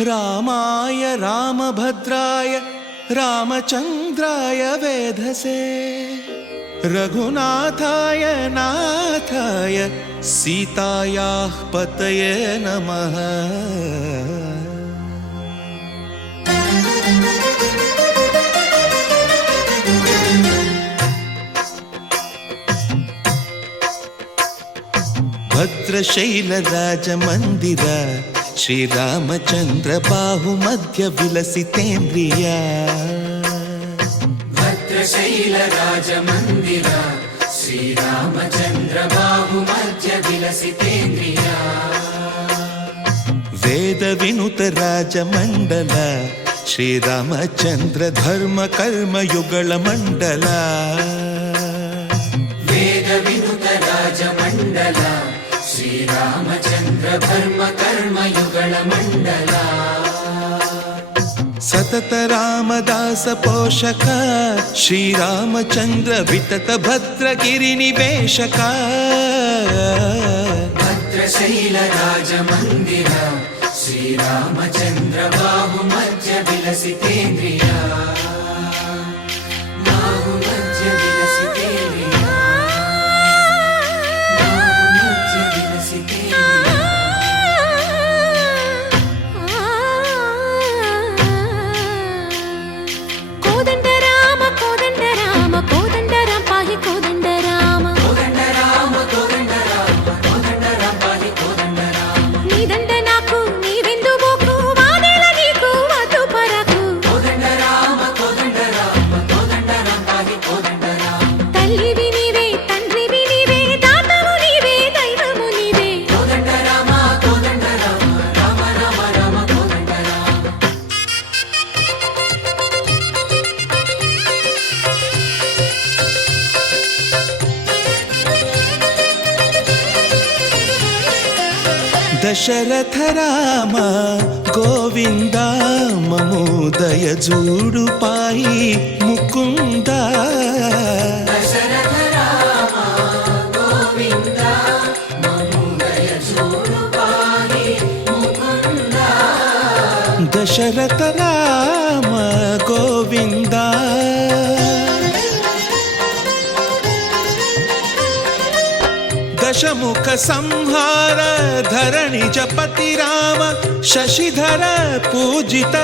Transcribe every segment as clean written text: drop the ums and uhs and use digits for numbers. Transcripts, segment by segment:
रामाय रामभद्राय रामचन्द्राय वेधसे रघुनाथाय नाथाय सीतायाः पतये नमः। भद्रशैलराजमन्दिर श्रीरामचन्द्र बाहुमध्य विलसितेन्द्रिया। भद्रशैलराजमन्दिर श्रीरामचन्द्र बाहुमध्य विलसितेन्द्रिया। वेदविनुत राजमण्डल श्रीरामचन्द्र धर्म कर्म युगल मण्डल। वेदविनुत राजमण्डल श्रीरामचन्द्र धर्म कर्म युगल मण्डल। सतत रामदास पोषक श्रीरामचन्द्र वितत भद्रगिरिनिवेशक। भद्रशैलराजमन्दिर श्रीरामचन्द्र बाहुमध्य विलसितेन्द्रिया। बाहुमध्य विलसितेन्द्रिया। बाहुमध्य विलसितेन्द्रिया। कोदंड राम पाहि कोदंड राम। कोदंड राम पाहि कोदंड राम। नी దండ నాకు నీ విందు బోకు వాదేల నీకు వద్దు పరకు। కోదండ రామ పాहि కోదండ రామ। తల్లివి నీవే తండ్రివి నీవే దాతవు నీవే దైవము నీవే। కోదండ రామ రామ రామ రామ కోదండ రామ। दशरथ राम गोविंद ममोदय जूडु पाई मुकुंद। दशरथ राम गोविंद ममोदय जूडु पाहि मुकुंद। दशरथ राम गोविंद दशमुख संहार धरणि जपति राम शशिधर पूजित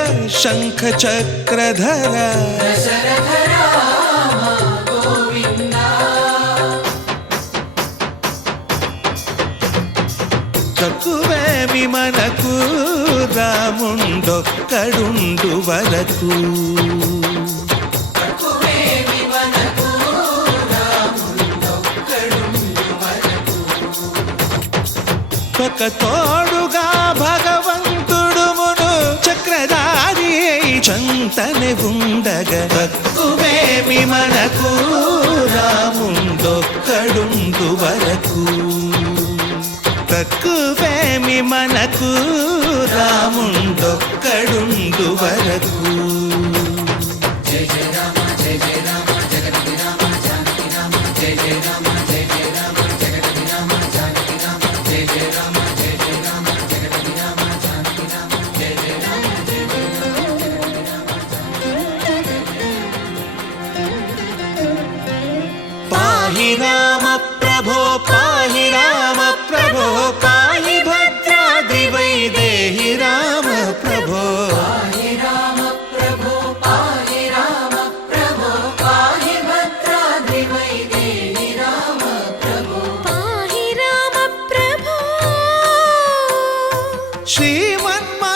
शंख चक्रधर। दशरथ राम गोविंद। తక్కువేమి మనకు రాముండొక్కడుండు వరకు। తక్కువేమి మనకు రాముండొక్కడుండు వరకు। ఒక తోడుగా భగవంతుడు మును చక్రధారి చంతనే ఉండగా తక్కువేమి మనకు రాముండొక్కడుండు వరకు। తక్కువేమి మనకు రాముండొక్కడుండు వరకు। జయ జయ రామ జయ జయ రామ జగతి రామ జానకి రామ జయ జయ రామ జయ జయ రామ జగతి రామ జానకి రామ జయ జయ రామ జయ జయ రామ జగతి రామ జానకి రామ జయ జయ రామ జయ జయ రామ జగతి రామ పాహి రామ ప్రభో పాహి రామ ప్రభో పాహి భద్రాద్రి వైదేహి రామ ప్రభో। పాహి రామ ప్రభో పాహి రామ ప్రభో పాహి భద్రాద్రి వైదేహి రామ ప్రభో। పాహి రామ ప్రభో శ్రీమన్మా